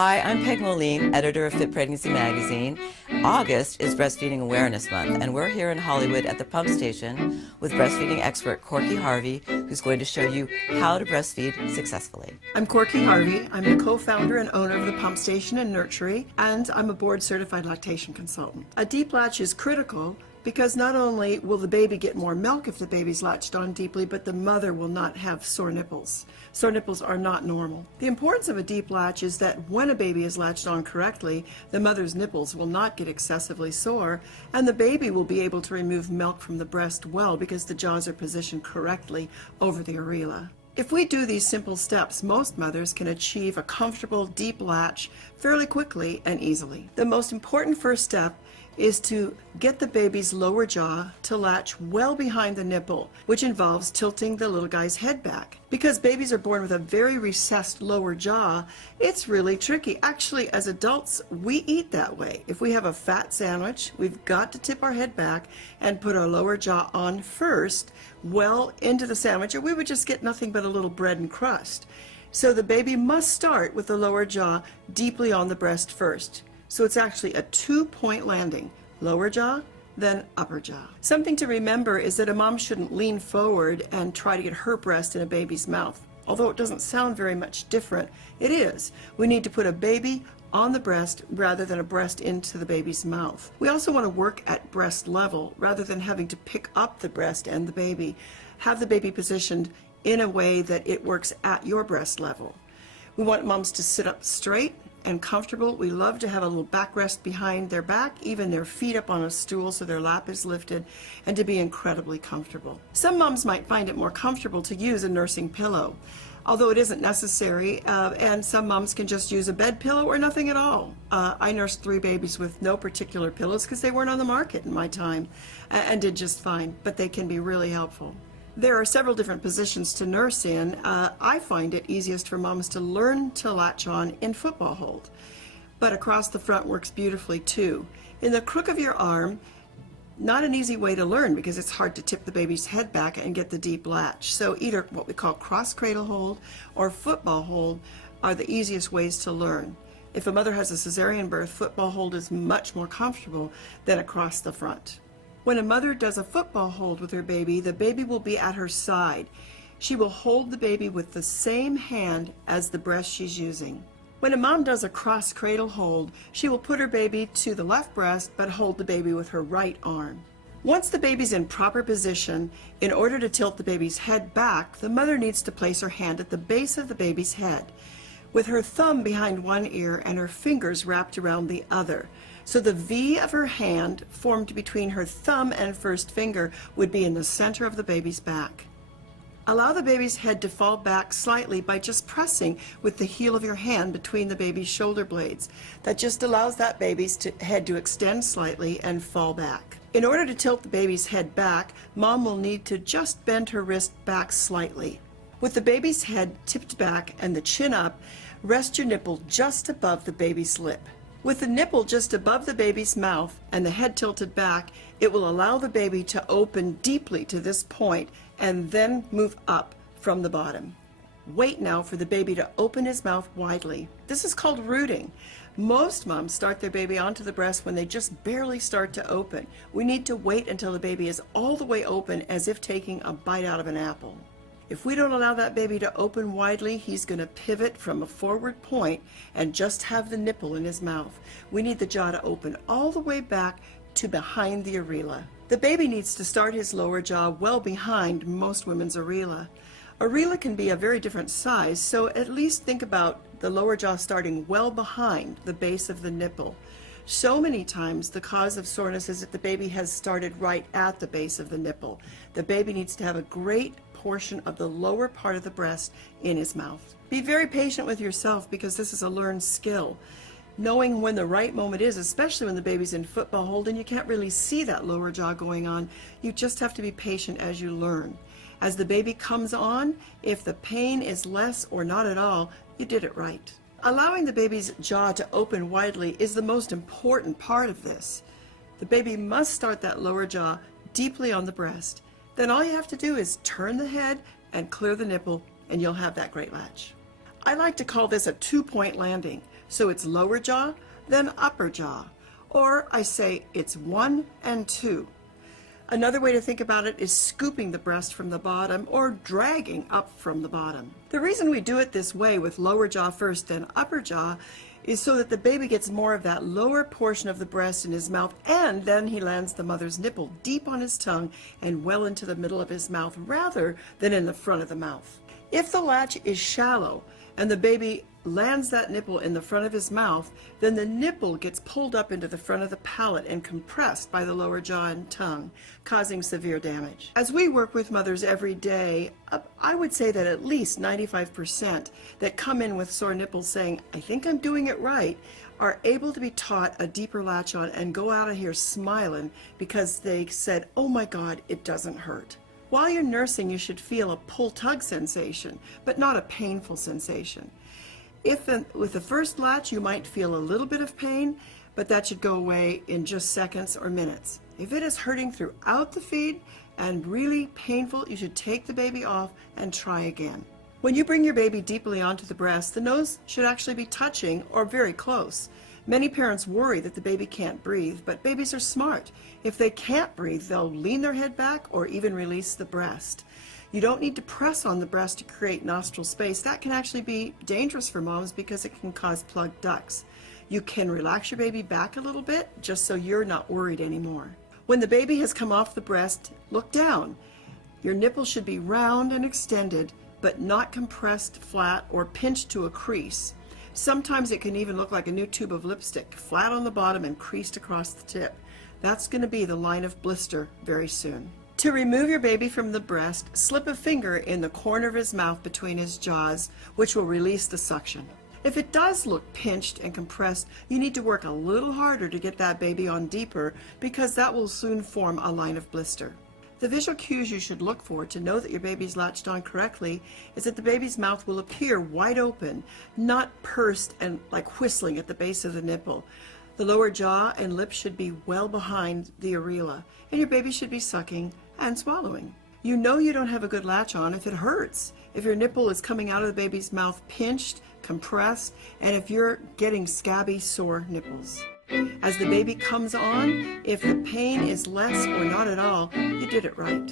Hi, I'm Peg Moline, editor of Fit Pregnancy Magazine. August is Breastfeeding Awareness Month, and we're here in Hollywood at the pump station with breastfeeding expert Corky Harvey, who's going to show you how to breastfeed successfully. I'm Corky Harvey. I'm the co-founder and owner of the pump station and nursery, and I'm a board-certified lactation consultant. A deep latch is critical because not only will the baby get more milk if the baby's latched on deeply, but the mother will not have sore nipples. Sore nipples are not normal. The importance of a deep latch is that when a baby is latched on correctly, the mother's nipples will not get excessively sore, and the baby will be able to remove milk from the breast well because the jaws are positioned correctly over the areola. If we do these simple steps, most mothers can achieve a comfortable deep latch fairly quickly and easily. The most important first step is to get the baby's lower jaw to latch well behind the nipple, which involves tilting the little guy's head back. Because babies are born with a very recessed lower jaw, it's really tricky. Actually, as adults, we eat that way. If we have a fat sandwich, we've got to tip our head back and put our lower jaw on first, well into the sandwich, or we would just get nothing but a little bread and crust. So the baby must start with the lower jaw deeply on the breast first. So it's actually a two-point landing, lower jaw, then upper jaw. Something to remember is that a mom shouldn't lean forward and try to get her breast in a baby's mouth. Although it doesn't sound very much different, it is. We need to put a baby on the breast rather than a breast into the baby's mouth. We also want to work at breast level rather than having to pick up the breast and the baby. Have the baby positioned in a way that it works at your breast level. We want moms to sit up straight and comfortable. We love to have a little backrest behind their back, even their feet up on a stool so their lap is lifted, and to be incredibly comfortable. Some moms might find it more comfortable to use a nursing pillow, although it isn't necessary, and some moms can just use a bed pillow or nothing at all. I nursed 3 babies with no particular pillows because they weren't on the market in my time, and did just fine, but they can be really helpful. There are several different positions to nurse in. I find it easiest for moms to learn to latch on in football hold, but across the front works beautifully too. In the crook of your arm, not an easy way to learn because it's hard to tip the baby's head back and get the deep latch. So either what we call cross cradle hold or football hold are the easiest ways to learn. If a mother has a cesarean birth, football hold is much more comfortable than across the front. When a mother does a football hold with her baby, the baby will be at her side. She will hold the baby with the same hand as the breast she's using. When a mom does a cross cradle hold, she will put her baby to the left breast but hold the baby with her right arm. Once the baby's in proper position, in order to tilt the baby's head back, the mother needs to place her hand at the base of the baby's head, with her thumb behind one ear and her fingers wrapped around the other. So the V of her hand formed between her thumb and first finger would be in the center of the baby's back. Allow the baby's head to fall back slightly by just pressing with the heel of your hand between the baby's shoulder blades. That just allows that baby's head to extend slightly and fall back. In order to tilt the baby's head back, mom will need to just bend her wrist back slightly. With the baby's head tipped back and the chin up, rest your nipple just above the baby's lip. With the nipple just above the baby's mouth and the head tilted back, it will allow the baby to open deeply to this point and then move up from the bottom. Wait now for the baby to open his mouth widely. This is called rooting. Most moms start their baby onto the breast when they just barely start to open. We need to wait until the baby is all the way open as if taking a bite out of an apple. If we don't allow that baby to open widely, he's going to pivot from a forward point and just have the nipple in his mouth. We need the jaw to open all the way back to behind the areola. The baby needs to start his lower jaw well behind most women's areola. Areola can be a very different size, so at least think about the lower jaw starting well behind the base of the nipple. So many times the cause of soreness is that the baby has started right at the base of the nipple. The baby needs to have a great portion of the lower part of the breast in his mouth. Be very patient with yourself because this is a learned skill. Knowing when the right moment is, especially when the baby's in football hold and you can't really see that lower jaw going on, you just have to be patient as you learn. As the baby comes on, if the pain is less or not at all, you did it right. Allowing the baby's jaw to open widely is the most important part of this. The baby must start that lower jaw deeply on the breast. Then all you have to do is turn the head and clear the nipple and you'll have that great latch. I like to call this a two-point landing. So it's lower jaw, then upper jaw. Or I say it's 1 and 2. Another way to think about it is scooping the breast from the bottom or dragging up from the bottom. The reason we do it this way with lower jaw first, then upper jaw, is so that the baby gets more of that lower portion of the breast in his mouth, and then he lands the mother's nipple deep on his tongue and well into the middle of his mouth rather than in the front of the mouth. If the latch is shallow and the baby lands that nipple in the front of his mouth, then the nipple gets pulled up into the front of the palate and compressed by the lower jaw and tongue, causing severe damage. As we work with mothers every day, I would say that at least 95% that come in with sore nipples saying, I think I'm doing it right, are able to be taught a deeper latch on and go out of here smiling because they said, oh my God, it doesn't hurt. While you're nursing, you should feel a pull-tug sensation, but not a painful sensation. With the first latch, you might feel a little bit of pain, but that should go away in just seconds or minutes. If it is hurting throughout the feed and really painful, you should take the baby off and try again. When you bring your baby deeply onto the breast, the nose should actually be touching or very close. Many parents worry that the baby can't breathe, but babies are smart. If they can't breathe, they'll lean their head back or even release the breast. You don't need to press on the breast to create nostril space. That can actually be dangerous for moms because it can cause plugged ducts. You can relax your baby back a little bit just so you're not worried anymore. When the baby has come off the breast, look down. Your nipple should be round and extended, but not compressed flat or pinched to a crease. Sometimes it can even look like a new tube of lipstick, flat on the bottom and creased across the tip. That's going to be the line of blister very soon. To remove your baby from the breast, slip a finger in the corner of his mouth between his jaws, which will release the suction. If it does look pinched and compressed, you need to work a little harder to get that baby on deeper because that will soon form a line of blister. The visual cues you should look for to know that your baby's latched on correctly is that the baby's mouth will appear wide open, not pursed and like whistling at the base of the nipple. The lower jaw and lips should be well behind the areola, and your baby should be sucking and swallowing. You know you don't have a good latch on if it hurts, if your nipple is coming out of the baby's mouth pinched, compressed, and if you're getting scabby, sore nipples. As the baby comes on, if the pain is less or not at all, you did it right.